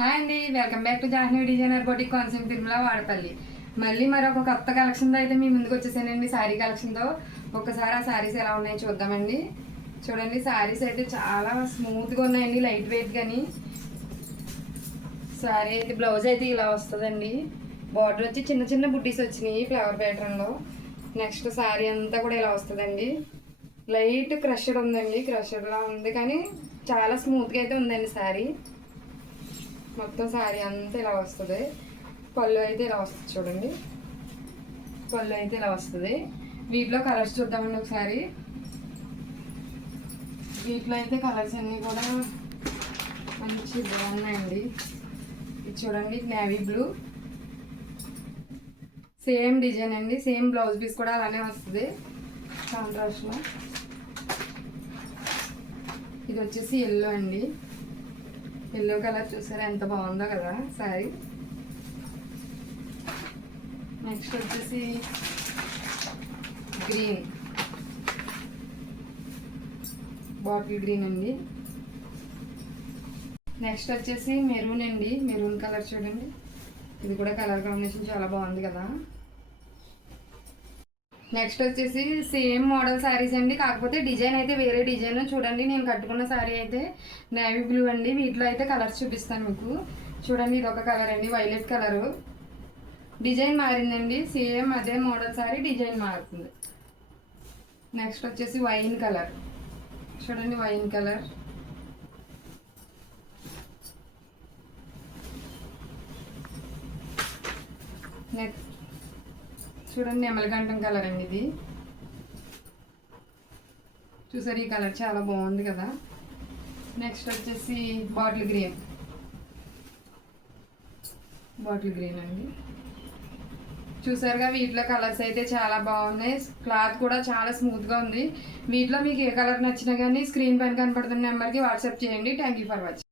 Hi అండి, welcome back to Jahnavi designer boutique Konaseema Tirumala Vadapalli. మళ్ళీ మరొక కొత్త కలెక్షన్తో అయితే మీ ముందుకు వచ్చేసానండి. శారీ కలెక్షన్తో ఒక్కసారి ఆ శారీస్ ఎలా ఉన్నాయో చూద్దామండి. చూడండి, శారీస్ అయితే చాలా స్మూత్గా ఉన్నాయండి, లైట్ వెయిట్ కానీ. శారీ అయితే బ్లౌజ్ అయితే ఇలా వస్తుందండి. బార్డర్ వచ్చి చిన్న చిన్న బుట్టీస్ వచ్చినాయి ఫ్లవర్ ప్యాటర్న్లో. నెక్స్ట్ శారీ అంతా కూడా ఇలా వస్తుందండి. లైట్ క్రషడ్ ఉందండి, క్రషడ్లా ఉంది కానీ చాలా స్మూత్గా అయితే ఉందండి శారీ. మొత్తం శారీ అంతా ఇలా వస్తుంది. పళ్ళు అయితే ఇలా వస్తుంది చూడండి, పళ్ళు అయితే ఇలా వస్తుంది. వీటిలో కలర్స్ చూద్దామండి ఒకసారి. వీటిలో అయితే కలర్స్ అన్నీ కూడా మంచి బాగున్నాయండి. ఇది చూడండి, నేవీ బ్లూ, సేమ్ డిజైన్ అండి, సేమ్ బ్లౌజ్ పీస్ కూడా అలానే వస్తుంది కాంట్రాస్ట్లో. ఇది వచ్చేసి ఎల్లో అండి, ఎల్లో కలర్ చూసారా ఎంత బాగుందో కదా శారీ. నెక్స్ట్ వచ్చేసి గ్రీన్, బాటిల్ గ్రీన్ అండి. నెక్స్ట్ వచ్చేసి మెరూన్ అండి, మెరూన్ కలర్ చూడండి. ఇది కూడా కలర్ కాంబినేషన్ చాలా బాగుంది కదా. నెక్స్ట్ వచ్చేసి సేమ్ మోడల్ శారీస్ అండి, కాకపోతే డిజైన్ అయితే వేరే డిజైన్. చూడండి, నేను కట్టుకున్న శారీ అయితే నేవీ బ్లూ అండి. వీటిలో అయితే కలర్స్ చూపిస్తాను మీకు. చూడండి, ఇది ఒక కలర్ అండి, వైలెట్ కలరు. డిజైన్ మారిందండి, సేమ్ అదే మోడల్ శారీ, డిజైన్ మారుతుంది. నెక్స్ట్ వచ్చేసి వైన్ కలర్ చూడండి, వైన్ కలర్. నెక్స్ట్ చూడండి, నెమలికంఠం కలర్ అండి ఇది. చూసారు, ఈ కలర్ చాలా బాగుంది కదా. నెక్స్ట్ వచ్చేసి బాటిల్ గ్రీన్, బాటిల్ గ్రీన్ అండి. చూసారుగా, వీటిలో కలర్స్ అయితే చాలా బాగున్నాయి. క్లాత్ కూడా చాలా స్మూత్గా ఉంది. వీటిలో మీకు ఏ కలర్ నచ్చినా కానీ స్క్రీన్ పైన కనపడుతున్న నెంబర్కి వాట్సాప్ చేయండి. Thank you for watching.